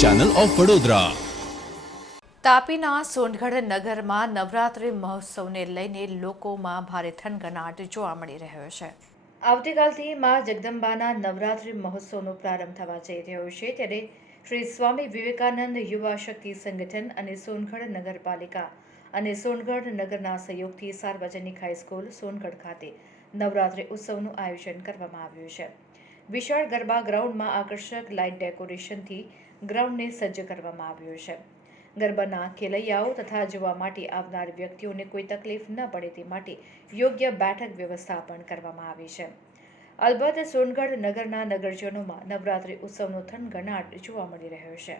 Channel of Vadodara તાપીના સોનગઢ નગરમાં નવરાત્રિ મહોત્સવને લઈને લોકોમાં ભારે થનગનાટ જોવા મળી રહ્યો છે. આવતીકાલથી મા જગદંબાના નવરાત્રિ મહોત્સવનો પ્રારંભ થવા જઈ રહ્યો છે. ત્યારે શ્રી સ્વામી વિવેકાનંદ યુવા શક્તિ સંગઠન અને સોનગઢ નગરપાલિકા અને સોનગઢ નગરના સહયોગથી સાર્વજનિક હાઈસ્કૂલ સોનગઢ ખાતે નવરાત્રિ ઉત્સવનું આયોજન કરવામાં આવ્યું છે. વિશાળ ગરબા ગ્રાઉન્ડમાં આકર્ષક લાઇટ ડેકોરેશનથી ગ્રાઉન્ડને સજ્જ કરવામાં આવ્યું છે. ગરબાના ખેલૈયાઓ તથા જોવા માટે આવનાર વ્યક્તિઓને કોઈ તકલીફ ન પડે તે માટે યોગ્ય બેઠક વ્યવસ્થા પણ કરવામાં આવી છે. અલબત્ત સોનગઢ નગરના નગરજનોમાં નવરાત્રિ ઉત્સવનો થનગનાટ જોવા મળી રહ્યો છે.